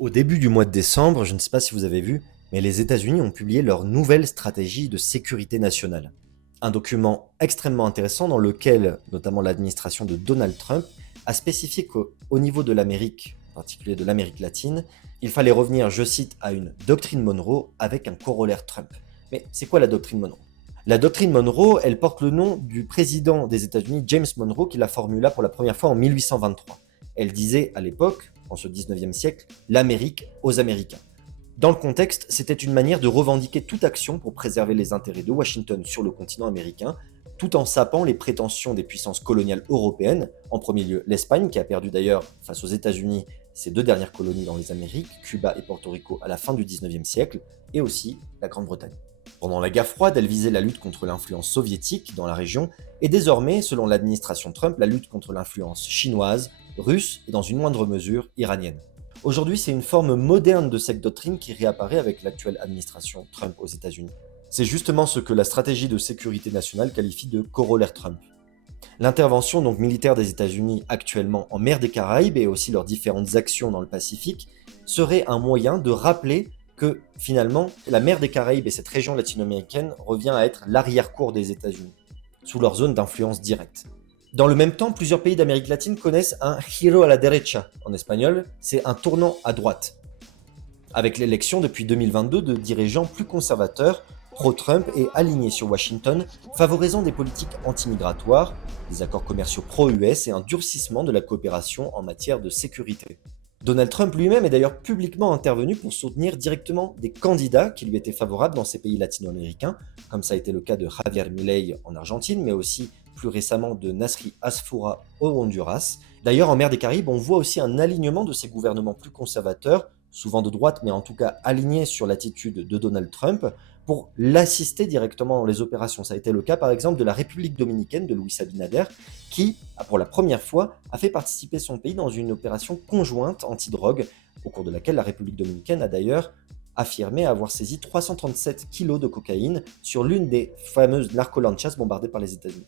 Au début du mois de décembre, je ne sais pas si vous avez vu, mais les États-Unis ont publié leur nouvelle stratégie de sécurité nationale. Un document extrêmement intéressant dans lequel, notamment l'administration de Donald Trump, a spécifié qu'au niveau de l'Amérique, en particulier de l'Amérique latine, il fallait revenir, je cite, à une doctrine Monroe avec un corollaire Trump. Mais c'est quoi la doctrine Monroe? La doctrine Monroe, elle porte le nom du président des États-Unis, James Monroe, qui la formula pour la première fois en 1823. Elle disait à l'époque, en ce 19e siècle, l'Amérique aux Américains. Dans le contexte, c'était une manière de revendiquer toute action pour préserver les intérêts de Washington sur le continent américain, tout en sapant les prétentions des puissances coloniales européennes, en premier lieu l'Espagne, qui a perdu d'ailleurs face aux États-Unis ses deux dernières colonies dans les Amériques, Cuba et Porto Rico à la fin du 19e siècle, et aussi la Grande-Bretagne. Pendant la guerre froide, elle visait la lutte contre l'influence soviétique dans la région, et désormais, selon l'administration Trump, la lutte contre l'influence chinoise, russe et dans une moindre mesure iranienne. Aujourd'hui, c'est une forme moderne de cette doctrine qui réapparaît avec l'actuelle administration Trump aux États-Unis. C'est justement ce que la stratégie de sécurité nationale qualifie de corollaire Trump. L'intervention donc militaire des États-Unis actuellement en mer des Caraïbes et aussi leurs différentes actions dans le Pacifique serait un moyen de rappeler que finalement la mer des Caraïbes et cette région latino-américaine revient à être l'arrière-cour des États-Unis, sous leur zone d'influence directe. Dans le même temps, plusieurs pays d'Amérique latine connaissent un giro a la derecha en espagnol, c'est un tournant à droite, avec l'élection depuis 2022 de dirigeants plus conservateurs, pro-Trump et alignés sur Washington, favorisant des politiques anti-migratoires, des accords commerciaux pro-US et un durcissement de la coopération en matière de sécurité. Donald Trump lui-même est d'ailleurs publiquement intervenu pour soutenir directement des candidats qui lui étaient favorables dans ces pays latino-américains, comme ça a été le cas de Javier Milei en Argentine, mais aussi plus récemment de Nasri Asfoura au Honduras. D'ailleurs, en mer des Caraïbes, on voit aussi un alignement de ces gouvernements plus conservateurs, souvent de droite, mais en tout cas alignés sur l'attitude de Donald Trump, pour l'assister directement dans les opérations. Ça a été le cas par exemple de la République dominicaine de Luis Abinader, qui, pour la première fois, a fait participer son pays dans une opération conjointe anti-drogue, au cours de laquelle la République dominicaine a d'ailleurs affirmé avoir saisi 337 kilos de cocaïne sur l'une des fameuses narcolanchas bombardées par les États-Unis.